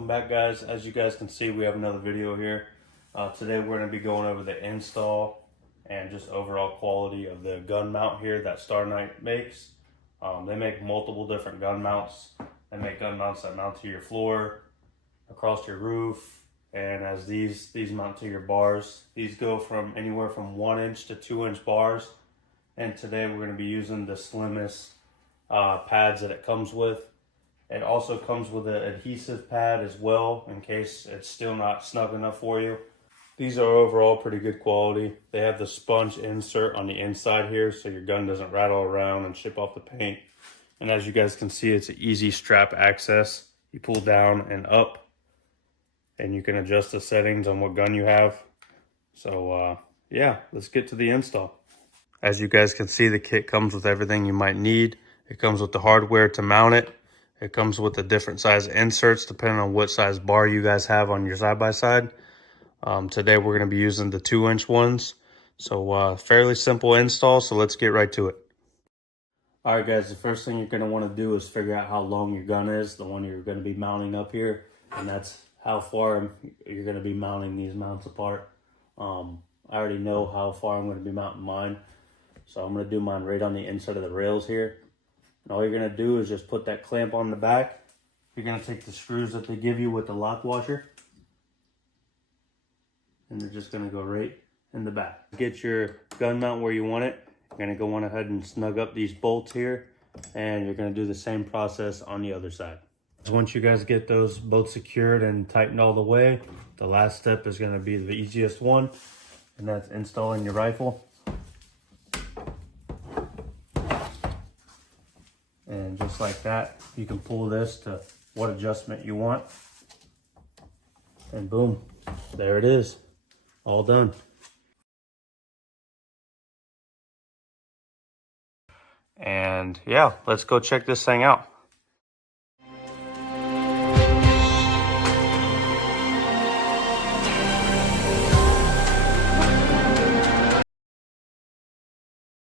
welcome back, guys. As you guys can see, we have another video here. Today we're going to be going over the install and just overall quality of the gun mount here that StarknightMT makes. They make multiple different gun mounts. They make gun mounts that mount to your floor, across your roof, and as these mount to your bars. These go from anywhere from 1 inch to 2 inch bars. And today we're going to be using the slimmest pads that it comes with. It also comes with an adhesive pad as well in case it's still not snug enough for you. These are overall pretty good quality. They have the sponge insert on the inside here so your gun doesn't rattle around and chip off the paint. And as you guys can see, it's an easy strap access. You pull down and up and you can adjust the settings on what gun you have. So yeah, let's get to the install. As you guys can see, the kit comes with everything you might need. It comes with the hardware to mount it. It comes with the different size inserts depending on what size bar you guys have on your side-by-side. Today we're going to be using the 2 inch ones. So fairly simple install, so let's get right to it. Alright guys, the first thing you're going to want to do is figure out how long your gun is, the one you're going to be mounting up here. And that's how far you're going to be mounting these mounts apart. I already know how far I'm going to be mounting mine. So I'm going to do mine right on the inside of the rails here. And all you're going to do is just put that clamp on the back. You're going to take the screws that they give you with the lock washer. And they're just going to go right in the back. Get your gun mount where you want it. You're going to go on ahead and snug up these bolts here. And you're going to do the same process on the other side. Once you guys get those bolts secured and tightened all the way, the last step is going to be the easiest one. And that's installing your rifle. And just like that, you can pull this to what adjustment you want. And boom, there it is, all done. And yeah, let's go check this thing out.